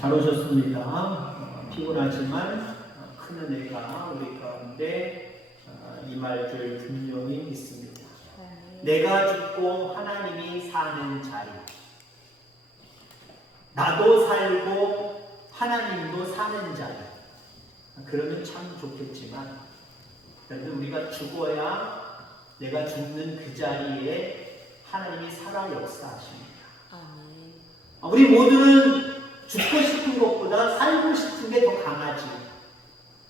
잘 오셨습니다. 피곤하지만 큰 은혜가 우리 가운데 임할 줄 분명히 믿습니다. 내가 죽고 하나님이 사는 자리, 나도 살고 하나님도 사는 자리, 그러면 참 좋겠지만 그런데 우리가 죽어야 내가 죽는 그 자리에 하나님이 살아 역사하십니다. 우리 모두는 죽고 싶은 것보다 살고 싶은 게 더 강하지.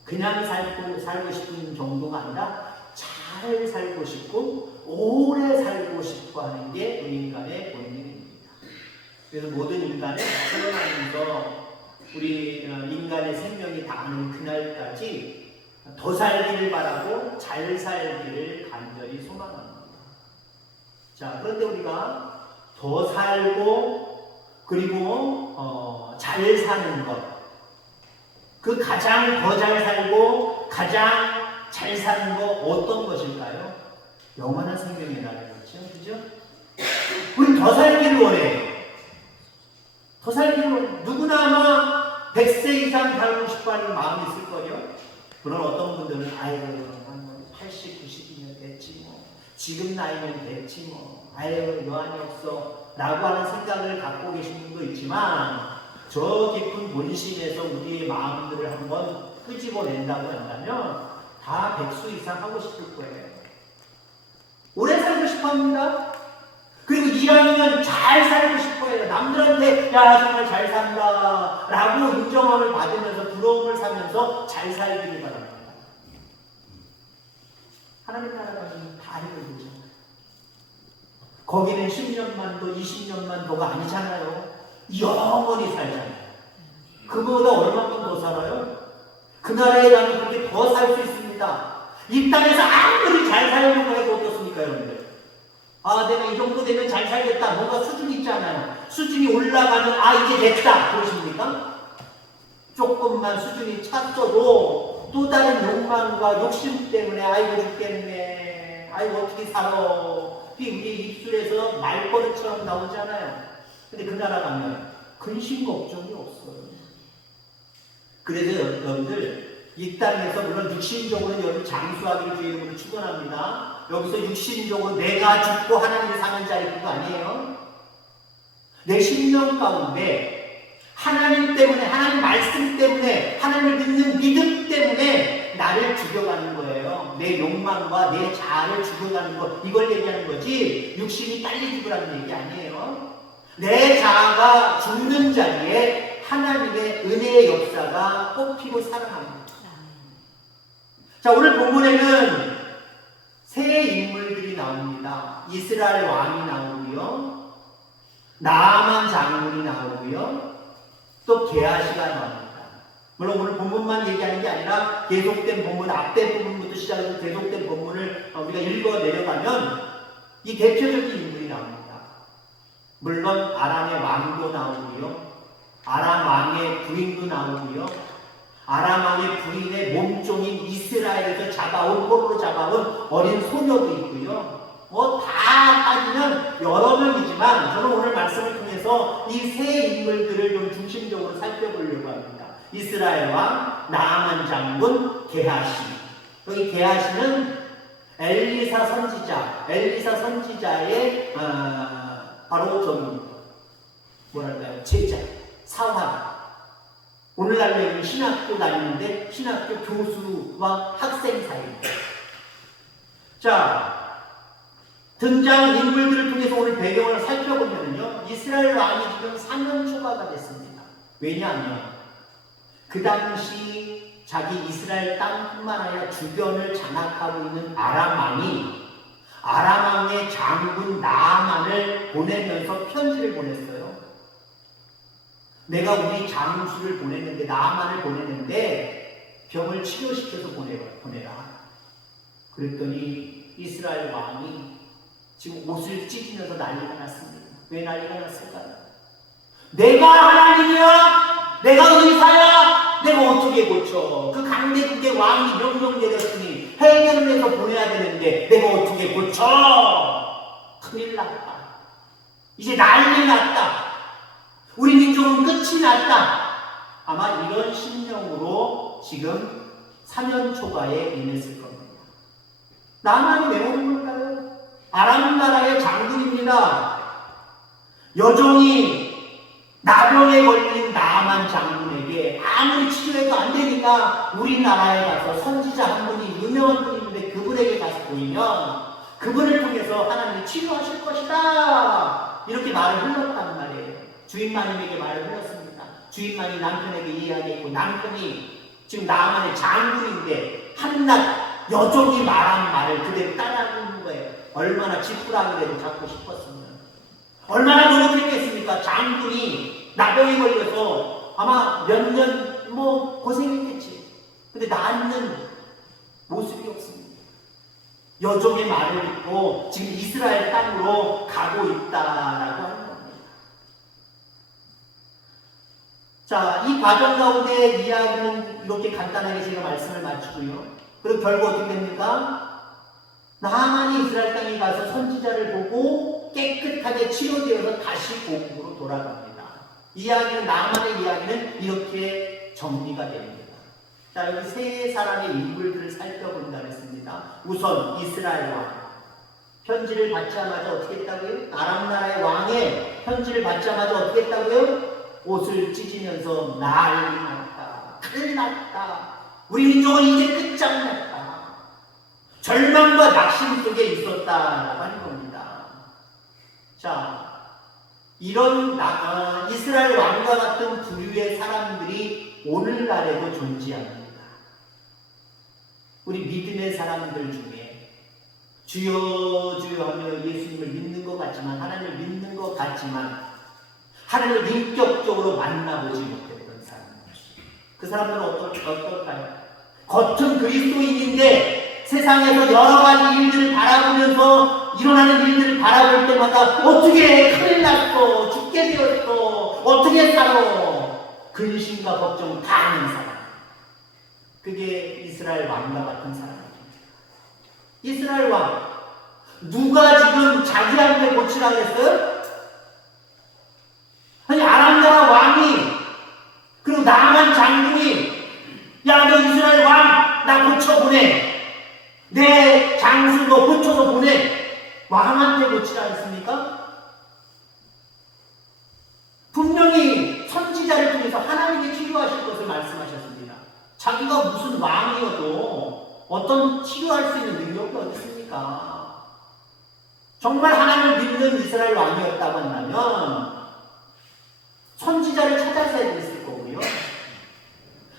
그냥 살고 싶은 정도가 아니라 잘 살고 싶고 오래 살고 싶어 하는 게 우리 인간의 본능입니다. 그래서 모든 인간을 살아가면서 우리 인간의 생명이 닿는 그날까지 더 살기를 바라고 잘 살기를 간절히 소망합니다. 자, 그런데 우리가 더 살고 그리고 잘 사는 것, 그 가장 더 잘 살고 가장 잘 사는 거 어떤 것일까요? 영원한 생명의 나라겠죠, 그죠? 우리 더 살기를 원해요. 더 살기를 원해요. 누구나 아마 100세 이상 살고 싶어하는 마음이 있을 거예요. 그런 어떤 분들은 아이고 80, 90이면 됐지 뭐, 지금 나이면 됐지 뭐, 아이고 여한이 없어 라고 하는 생각을 갖고 계신 분도 있지만 저 깊은 본심에서 우리의 마음들을 한번 끄집어낸다고 한다면 다 100수 이상 하고 싶을 거예요. 오래 살고 싶어 합니다. 그리고 일하면 잘 살고 싶어 해요. 남들한테 야 정말 잘 산다 라고 인정함을 받으면서 부러움을 사면서 잘 살기를 바랍니다. 하나님 나라는 다른 거죠. 거기는 10년만도 20년만도가 아니잖아요. 영원히 살잖아요. 그거보다 얼마큼 더 살아요? 그 나라에 가면 그렇게 더 살 수 있습니다. 이 땅에서 아무리 잘 살려고 해도 어떻습니까, 여러분들? 아, 내가 이 정도 되면 잘 살겠다. 뭔가 수준이 있잖아요. 수준이 올라가면 이제 됐다. 그러십니까? 조금만 수준이 찼어도 또 다른 욕망과 욕심 때문에 아이고 죽겠네. 아이고 어떻게 살아. 우리 입술에서 말버릇처럼 나오잖아요. 근데 그 나라 가면 근심 걱정이 없어요. 그래서 여러분들 이 땅에서 물론 육신적으로는 여러분 장수하기를 주의 이름으로 축원합니다. 여기서 육신적으로 내가 죽고 하나님이 사는 자리 그거 아니에요. 내 심령 가운데 하나님 때문에, 하나님 말씀 때문에, 하나님을 믿는 믿음 때문에 나를 죽여가는 거예요. 내 욕망과 내 자아를 죽여가는 거, 이걸 얘기하는 거지 육신이 빨리 죽으라는 얘기 아니에요. 내 자아가 죽는 자리에 하나님의 은혜의 역사가 꽃피고 살아납니다. 자, 오늘 본문에는 세 인물들이 나옵니다. 이스라엘 왕이 나오고요, 나아만 장군이 나오고요, 또 게하시가 나옵니다. 물론 오늘 본문만 얘기하는 게 아니라 계속된 본문, 앞에 부분부터 시작해서 계속된 본문을 우리가 읽어 내려가면 이 대표적인 인물이 나옵니다. 물론 아람의 왕도 나오고요, 아람 왕의 부인도 나오고요, 아람 왕의 부인의 몸종인 이스라엘에서 잡아온, 포로로 잡아온 어린 소녀도 있고요. 다 따지면 여러 명이지만 저는 오늘 말씀을 통해서 이 세 인물들을 좀 중심적으로 살펴보려고 합니다. 이스라엘 왕, 나아만 장군, 게하시. 여기 게하시는 엘리사 선지자의 바로 뭐랄까요, 제자, 사환. 오늘날로 얘기하면 신학교 다니는데 신학교 교수와 학생 사이입니다. 자, 등장 인물들을 통해서 오늘 배경을 살펴보면요, 이스라엘 왕이 지금 3년 초과가 됐습니다. 왜냐하면 그 당시 자기 이스라엘 땅뿐만 아니라 주변을 장악하고 있는 아람 왕이 아람 왕의 장군 나아만을 보내면서 편지를 보냈어요. 내가 우리 장수를 보냈는데, 나아만을 보냈는데 병을 치료시켜서 보내라. 그랬더니 이스라엘 왕이 지금 옷을 찢으면서 난리가 났습니다. 왜 난리가 났을까요? 내가 하나님이야? 내가 의사야? 내가 어떻게 고쳐? 그 강대국의 왕이 명령 내렸으니 해결을 해서 보내야 되는데 내가 어떻게 고쳐? 큰일 났다. 이제 난리 났다. 우리 민족은 끝이 났다. 아마 이런 심령으로 지금 사면 초가에 임했을 겁니다. 나만이 왜 오는 걸까요? 아람 나라의 장군입니다. 여종이 나병에 걸린 나만 장군에게 아무리 치료해도 안 되니까 우리나라에 가서 선지자 한 분이 유명한 분인데 그분에게 가서 보이면 그분을 통해서 하나님이 치료하실 것이다. 이렇게 말을 흘렀단 말이에요. 주인마님에게 말을 흘렀습니다. 주인마님이 남편에게 이야기했고 남편이 지금 나만의 장군인데 한낱 여종이 말한 말을 그대로 따라하는 거예요. 얼마나 지푸라기라도 잡고 싶었으면 얼마나 노력했겠습니까? 장군이 나병에 걸려서 아마 몇 년 고생했겠지. 근데 낫는 모습이 없습니다. 여종의 말을 듣고 지금 이스라엘 땅으로 가고 있다라고 하는 겁니다. 자, 이 과정 가운데 이야기는 이렇게 간단하게 제가 말씀을 마치고요. 그럼 결국 어떻게 됩니까? 나만이 이스라엘 땅에 가서 선지자를 보고 깨끗하게 치료되어서 다시 고국으로 돌아갑니다. 나만의 이야기는 이렇게 정리가 됩니다. 자, 여기 세 사람의 인물들을 살펴본다 했습니다. 우선 이스라엘 왕. 편지를 받자마자 어떻게 했다고요? 아람 나라의 왕의 편지를 받자마자 어떻게 했다고요? 옷을 찢으면서 난리 났다. 큰일 났다. 우리 민족은 이제 끝장났다. 절망과 낙심 속에 있었다라고 하는 겁니다. 자, 이런 이스라엘 왕과 같은 부류의 사람들이 오늘날에도 존재합니다. 우리 믿음의 사람들 중에 주여 주여 하며 예수님을 믿는 것 같지만 하나님을 믿는 것 같지만 하나님을 인격적으로 만나보지 못했던 사람들. 그 사람들은 어떨까요? 겉은 그리스도인인데 세상에서 여러 가지 일들을 바라보면서 일어나는 일들을 바라볼 때마다 어떻게 큰일 났어, 죽게 되었어, 어떻게 살아, 근심과 걱정 다 하는 사람. 그게 이스라엘 왕과 같은 사람입니다. 이스라엘 왕, 누가 지금 자기한테 고치라 그랬어요? 아니 아람 나라 왕이, 그리고 나만 장군이 야 너 이스라엘 왕 나 고쳐보내, 내 장수 너 고쳐서 보내, 왕한테 고치라 했습니까? 분명히 선지자를 통해서 하나님이 치료하실 것을 말씀하셨습니다. 자기가 무슨 왕이어도 어떤 치료할 수 있는 능력이 어디 있습니까? 정말 하나님을 믿는 이스라엘 왕이었다고 한다면 선지자를 찾아서 했을 거고요.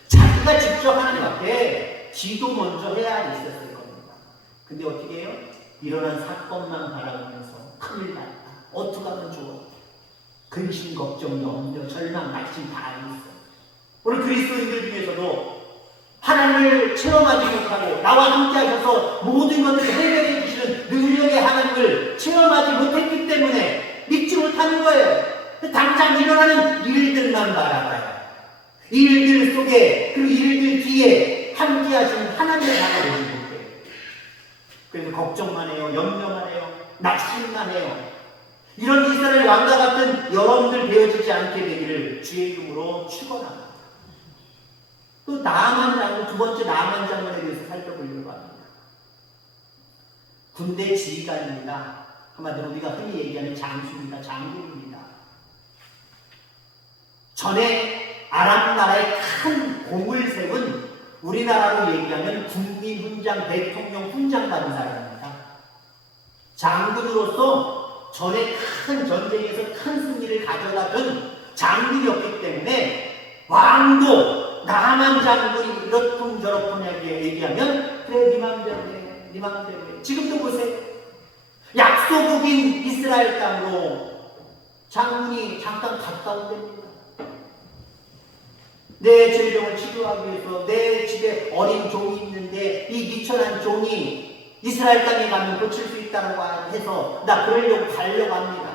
자기가 직접 하나님 앞에 기도 먼저 해야 있었을 겁니다. 근데 어떻게 해요? 일어난 사건만 바라보면서 큰일 났다. 어떻게 하면 좋아? 근심, 걱정, 염려, 절망, 낙심 다 있어. 오늘 그리스도인들 중에서도 하나님을 체험하지 못하고 나와 함께 하셔서 모든 것들을 해결해 주시는 능력의 하나님을 체험하지 못했기 때문에 믿지 못하는 거예요. 당장 일어나는 일들만 바라봐요. 일들 속에, 그리고 일들 뒤에 함께 하시는 하나님을 바라보지 못해요. 그래서 걱정만 해요. 염려만 해요. 낙심만 해요. 이런 이스라엘 왕과 같은 여러분들 되어지지 않게 되기를 주의 이름으로 축원합니다. 또 나아만 장군, 두 번째 나아만 장군에 대해서 살펴보려고 합니다. 군대 지휘관입니다. 한마디로 우리가 흔히 얘기하는 장수입니다. 장군입니다. 전에 아람 나라에 큰 공을 세운, 우리나라로 얘기하면 국민 훈장, 대통령 훈장 받은 사람입니다. 장군으로서 전에 큰 전쟁에서 큰 승리를 가져다 준 장군이었기 때문에 왕도 나만 장군이 이렇군 저렇군 얘기하면 그래 네 맘대로 해, 네 맘대로 해. 지금도 보세요. 약소국인 이스라엘 땅으로 장군이 잠깐 갔다 온답니다. 내 질병을 치료하기 위해서 내 집에 어린 종이 있는데 이 미천한 종이 이스라엘 땅에 가면 고칠 수 있다고 해서 나 그러려고 가려고 합니다.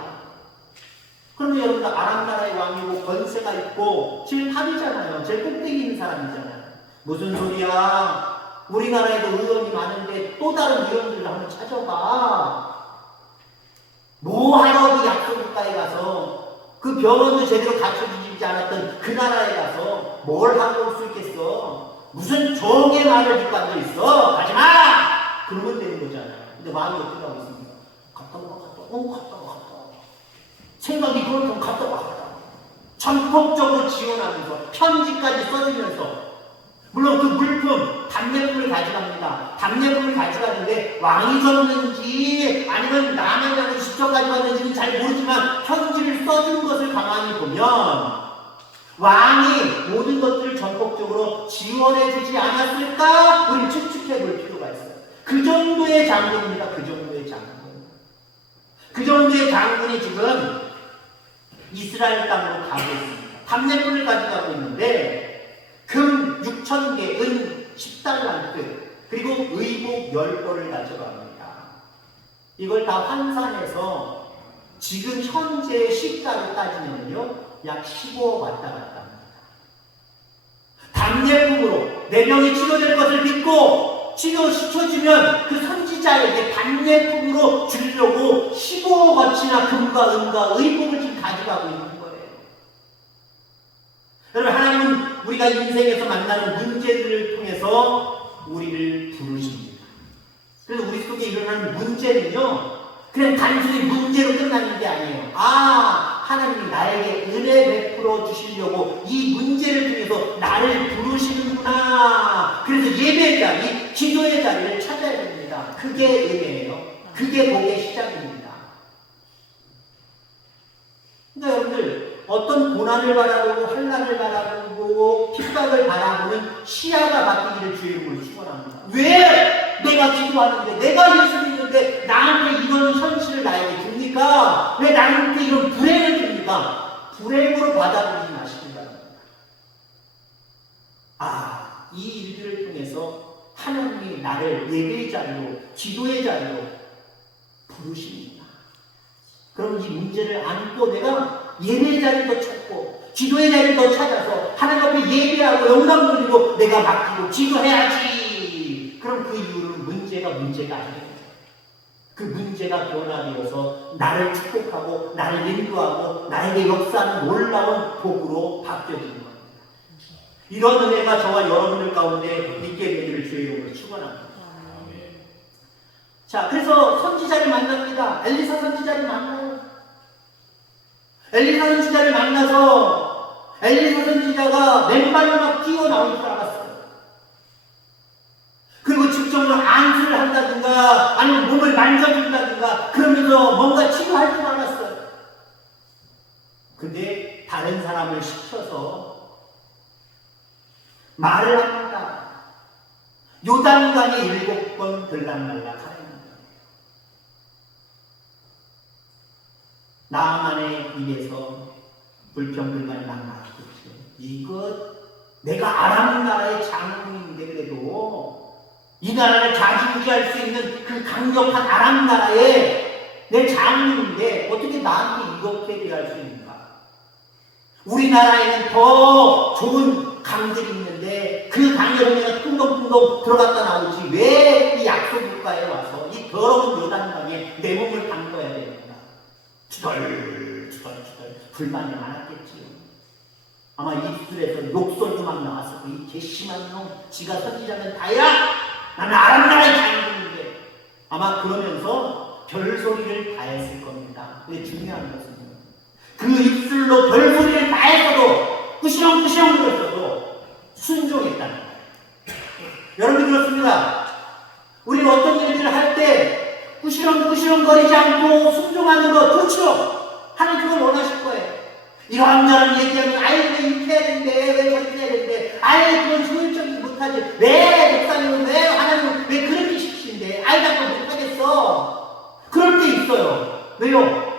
그러면 여러분 아람 나라의 왕이고 권세가 있고 제일 탑이잖아요. 제일 꼭대기 있는 사람이잖아요. 무슨 소리야? 우리나라에도 의원이 많은데 또 다른 의원들을 한번 찾아봐. 뭐하러 그 약소국가에 가서 그 병원도 제대로 갖춰주지 바뀌지 않았던 그 나라에 가서 뭘 하고 올 수 있겠어? 무슨 종의 말을 듣고 앉아있어? 가지마! 그러면 되는 거잖아요. 근데 마음이 어떻게 하고 있습니까? 갔다 와. 생각이 그렇다면 갔다 와. 전폭적으로 지원하면서 편지까지 써주면서, 물론 그 물품, 답례품을 가져갑니다. 답례품을 가져가는데 왕이 줬는지 아니면 남한장이 직접 가져갔는지는 잘 모르지만 편지를 써준 것을 가만히 보면 왕이 모든 것들을 전폭적으로 지원해주지 않았을까? 우리는 추측해 볼 필요가 있어요. 그 정도의 장군입니다. 그 정도의 장군. 그 정도의 장군이 지금 이스라엘 땅으로 가고 있습니다. 답례품을 가져가고 있는데 금 6,000개, 은 10달란트, 그리고 의복 10벌을 가져갑니다. 이걸 다 환산해서 지금 현재 시가로 따지면요, 약 15억 왔다 갔다 합니다. 답례품으로 내 병이 치료될 것을 믿고 치료시켜주면 그 선지자에게 답례품으로 주려고 15억어치나 금과 은과 의복을 지금 가져가고 있는 거예요. 여러분, 하나님은 우리가 인생에서 만나는 문제들을 통해서 우리를 부르십니다. 그래서 우리 속에 일어나는 문제는요, 그냥 단순히 문제로 끝나는 게 아니에요. 하나님이 나에게 은혜 베풀어 주시려고 이 문제를 통해서 나를 부르시는구나. 그래서 예배의 자리, 기도의 자리를 찾아야 됩니다. 그게 은혜예요. 그게 복의 시작입니다. 그러니까 여러분들, 어떤 고난을 바라보고 환난을 바라보고 핍박을 바라보는 시야가 바뀌기를 주의 이름으로 축원합니다. 왜 내가 기도하는데, 내가 예수 믿는데 나한테 이런 현실을 나에게 줍니까? 왜 나한테 이런 불행을 줍니까? 불행으로 받아들이지 마시기 바랍니다. 이 일들을 통해서 하나님이 나를 예배의 자리로, 기도의 자리로 부르십니다. 그럼 이 문제를 안고 내가 예배의 자리도 찾고 기도의 자리도 찾아서 하나님 앞에 예배하고 영광 돌리고 내가 맡기고 기도해야지. 그럼 그 이후로는 문제가 아니에요. 그 문제가 변화되어서 나를 축복하고 나를 인도하고 나에게 역사하는 놀라운 복으로 바뀌어지는 겁니다. 이런 은혜가 저와 여러분들 가운데 있게 되기를 주의 이름으로 축원합니다. 자, 그래서 선지자를 만납니다. 엘리사 선지자를 만나요. 엘리사 선지자를 만나서 엘리사 선지자가 맨발로 막 뛰어나올 줄 알았어요. 그리고 직접으로 안수를 한다든가 아니면 몸을 만져준다든가 그러면서 뭔가 치료할 줄 알았어요. 근데 다른 사람을 시켜서 말을 합니다. 요단강에 7번 들락날락 하는 거예요. 나만의 입에서 불평불만이 막 나왔겠죠. 이것 내가 아람 나라의 장군인데 그래도 이 나라를 좌지우지할 수 있는 그 강력한 아람 나라의 내 장군인데 어떻게 나한테 이렇게 대할 수 있는가? 우리나라에는 더 좋은 강들이 있는데 그 강에서 내가 풍덩풍덩 들어갔다 나오지 왜 이 약속 국가에 와서 이 더러운 요단강에 내 몸을 담궈야 됩니까? 투덜 불만이 많았겠지요. 아마 입술에서 욕설도 막 나왔을 거예요. 이 괘씸한 놈, 지가 선지자면 다야? 나는 아람 나라의 장군인데. 아마 그러면서 별소리를 다 했을 겁니다. 근데 중요한 것은 그 입술로 별소리를 다 했어도 꾸시렁꾸시렁 거렸어도 순종했다는 거예요. 여러분 그렇습니다. 우리는 어떤 일들을 할 때 꾸시렁꾸시렁 거리지 않고 순종하는 것 좋죠. 하나님 그걸 원하실 거예요. 이런저런 얘기하면 왜 이렇게 해야 되는데 왜 저렇게 해야 되는데 그건 효율적이지 못하지 왜 목사님은 왜 하나님은 왜 그렇게 시키신데 자꾸 못하겠어. 그럴 때 있어요. 왜요?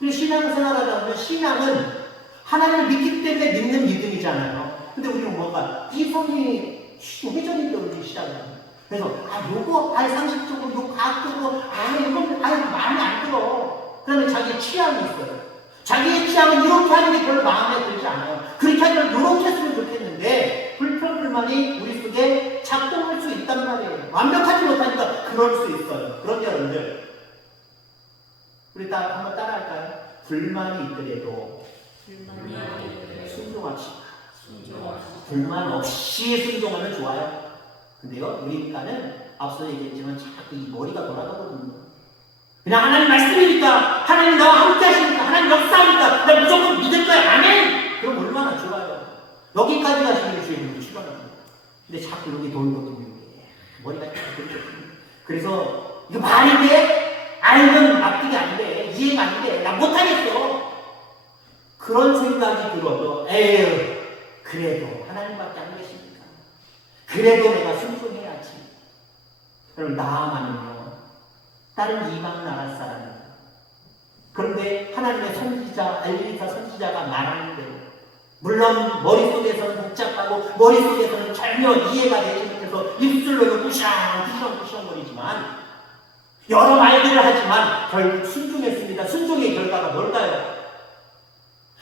우리 신앙생활하다 보면 신앙은 하나님을 믿기 때문에 믿는 믿음이잖아요. 근데 우리는 뭔가 이성이 회전이 되기 시작해요. 그래서 요거 상식적으로 요 과학적으로 이건 마음에 안 들어. 그러면 자기 취향이 있어요. 자기의 취향은 이렇게 하는 게 별로 마음에 들지 않아요. 그렇게 하면 이렇게 했으면 좋겠는데 불평불만이 우리 속에 작동할 수 있단 말이에요. 완벽하지 못하니까 그럴 수 있어요. 그런데 여러분들 우리 한번 따라할까요? 불만이 있더라도 순종합시다. 불만 없이 순종하면 좋아요. 근데요, 우리 인간은 앞서 얘기했지만 자꾸 이 머리가 돌아가거든요. 그냥 하나님 말씀이니까, 하나님 나와 함께 하시니까, 하나님 역사하니까 나 무조건 믿을 거야. 아멘! 그럼 얼마나 좋아요. 여기까지 가시는 주님을 싫어합니다. 근데 자꾸 여기 돌거든요. 머리가 자꾸 돌거든요. 그래서 이거 말이 돼? 알면 납득이 안 돼. 이해가 안 돼. 나 못하겠어. 그런 생각이 들어도 에휴, 그래도 하나님밖에 안 계십니까? 그래도 내가 순종해야지. 그럼 나아만은요, 다른 이방 나라 사람이에요. 그런데 하나님의 선지자, 엘리사 선지자가 말하는 대로, 물론 머릿속에서는 복잡하고 머릿속에서는 전혀 이해가 되지 못해서 입술로는 꾸시렁꾸시렁거리지만 여러 말들을 하지만 결국 순종했습니다. 순종의 결과가 뭘까요?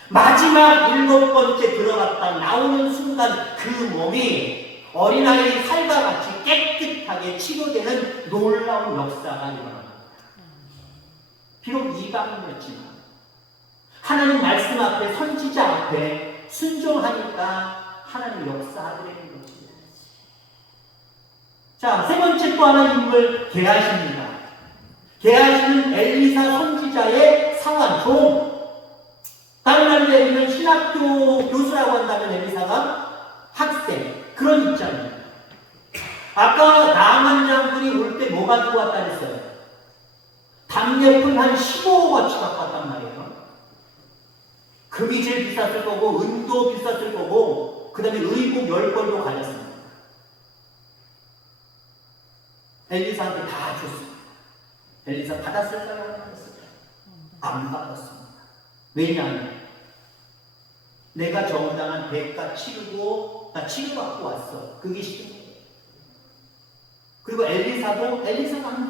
마지막 7번째 들어갔다 나오는 순간 그 몸이 어린아이 살과 같이 깨끗하게 치료되는 놀라운 역사가 일어납니다. 비록 이방인이었지만 하나님 말씀 앞에, 선지자 앞에 순종하니까 하나님 역사하더라는 거죠. 자, 세 번째 또 하나 인물 게하시입니다. 게하시는 엘리사 선지자의 상한 종. 다른 말로 얘기하면 신학교 교수라고 한다면 엘리사가 학생, 그런 입장입니다. 아까 나만 장군이 올 때 뭐 가지고 왔다 했어요? 담예품 한 15억어치 갖고 왔단 말이에요. 금이 제일 비쌌을 거고, 은도 비쌌을 거고, 그 다음에 의복 10벌도 가졌습니다. 엘리사한테 다 줬습니다. 엘리사 받았을까요? 안 받았을까요? 안 받았습니다. 왜냐하면 내가 정당한 대가 치르고 나 치료받고 왔어. 그게 싫은 거예요. 그리고 엘리사가 한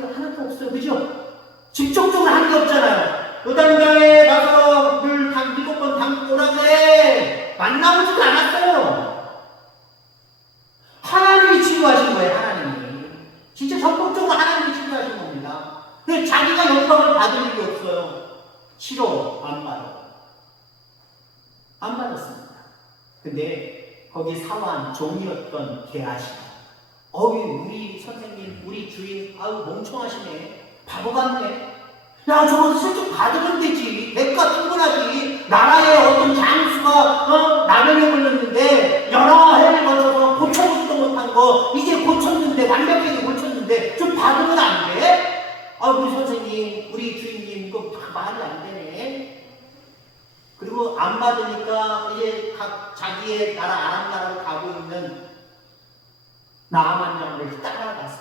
게 하나도 없어요. 그죠? 직접적으로 한 게 없잖아요. 요단강에 가서 물 7번 담고 오라 그래. 만나보지도 않았어요. 하나님이 치료하신 거예요. 하나님이. 진짜 적극적으로 하나님이 치료하신 겁니다. 근데 자기가 영광을 받을 일이 없어요. 치료 안 받아. 안 받았습니다. 근데 거기 사환 종이었던 게하시, 우리 선생님, 우리 주인, 멍청하시네, 바보 같네. 야, 저거 슬쩍 받으면 되지. 대가 충분하지. 나라의 어떤 장수가 나병에 걸렸는데 여러 해를 걸쳐서 고쳐보지도 못한 거 이제 고쳤는데, 완벽하게 고쳤는데 좀 받으면 안 돼? 우리 선생님, 우리 주인님, 이거 말이 안 되네. 그리고 안 받으니까 이제 각 자기의 나라, 아람 나라로 가고 있는 나아만 장군을 따라가서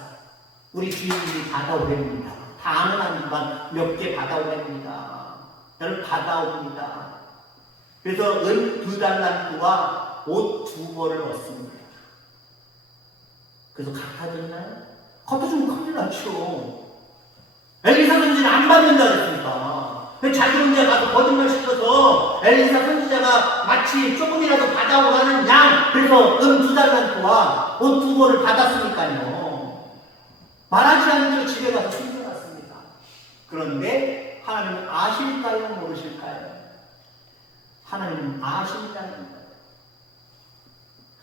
우리 주인님이 받아오랍니다. 다 아는 아니지만 몇 개 받아오랍니다. 여러분, 받아옵니다. 그래서 은 2달란트와 옷 2벌을 얻습니다. 그래서 갖다 줬나요? 갖다 주면 큰일 나죠. 엘리사 선지는 안 받는다 그랬으니까. 자기 혼자 가서 거짓말 시켜서 엘리사 선지자가 마치 조금이라도 받아오라는 양, 그래서 은 2달란트와 옷 2벌을 받았으니까요. 말하지 않은 채 집에 가서 숨겨놨습니다. 그런데 하나님은 아실까요? 모르실까요? 하나님은 아신다는 거예요.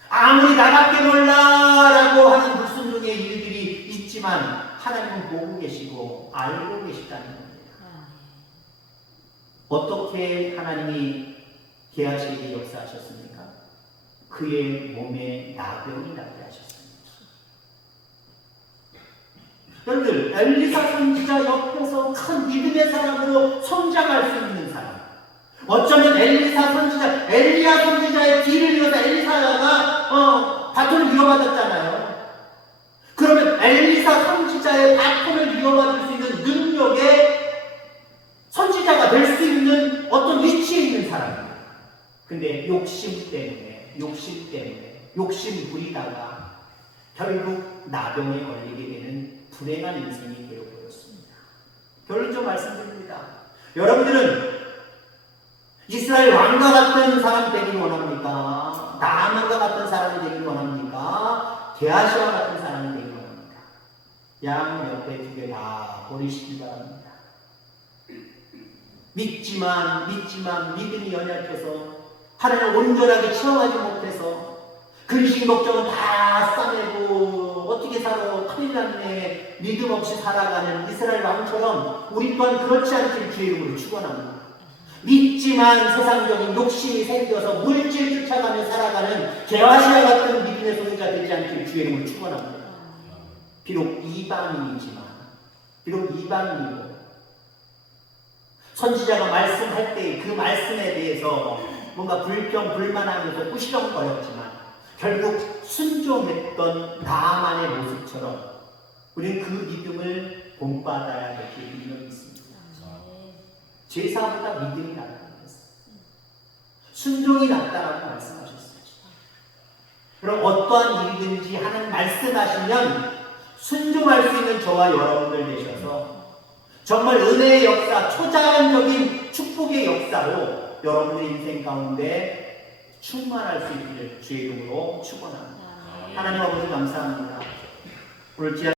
아무리 나밖에 몰라라고 하는 불순종의 일들이 있지만 하나님은 보고 계시고 알고 계시다는 겁니다. 어떻게 하나님이 게하시에게 역사하셨습니까? 그의 몸에 나병이 나게 하셨습니다. 여러분들, 엘리사 선지자 옆에서 큰 믿음의 사람으로 성장할 수 있는 사람, 어쩌면 엘리사 선지자, 엘리야 선지자의 뒤를 이어서 엘리사가 바톤을 이어받았잖아요. 그러면 엘리사 선지자의 바톤을 이어받을 수 있는 능력의 선지자가 될 수 있는 어떤 위치에 있는 사람입니다. 근데 욕심 부리다가 결국 나병에 걸리게 되는 불행한 인생이 되어버렸습니다. 결론적으로 말씀드립니다. 여러분들은 이스라엘 왕과 같은 사람 되길 원합니까? 나아만과 같은 사람이 되길 원합니까? 게하시와 같은 사람이 되길 원합니까? 양 옆에 2개 다 버리시기 바랍니다. 믿지만 믿음이 연약해서 하나님을 온전하게 체험하지 못해서 근심 걱정은 다 싸매고 어떻게 살아 큰일 났네 믿음 없이 살아가는 이스라엘 왕처럼 우리 또한 그렇지 않길 주의 이름으로 축원합니다. 믿지만 세상적인 욕심이 생겨서 물질 쫓아가며 살아가는 개화시와 같은 믿음의 소리가 되지 않길 주의 이름으로 축원합니다. 비록 이방인이지만 비록 이방인이고 선지자가 말씀할 때 그 말씀에 대해서 뭔가 불평 불만하면서 꾸시렁거렸지만 결국 순종했던 나만의 모습처럼 우리는 그 믿음을 본받아야 될 믿음이 있습니다. 제사보다 믿음이 낫다고 했어요. 순종이 낫다라고 말씀하셨어요. 그럼 어떠한 일이든지 하는 말씀하시면 순종할 수 있는 저와 여러분들 되셔서 정말 은혜의 역사, 초자연적인 축복의 역사로 여러분의 인생 가운데 충만할 수 있기를 주의 이름으로 축원합니다. 하나님 아버지 감사합니다. 오늘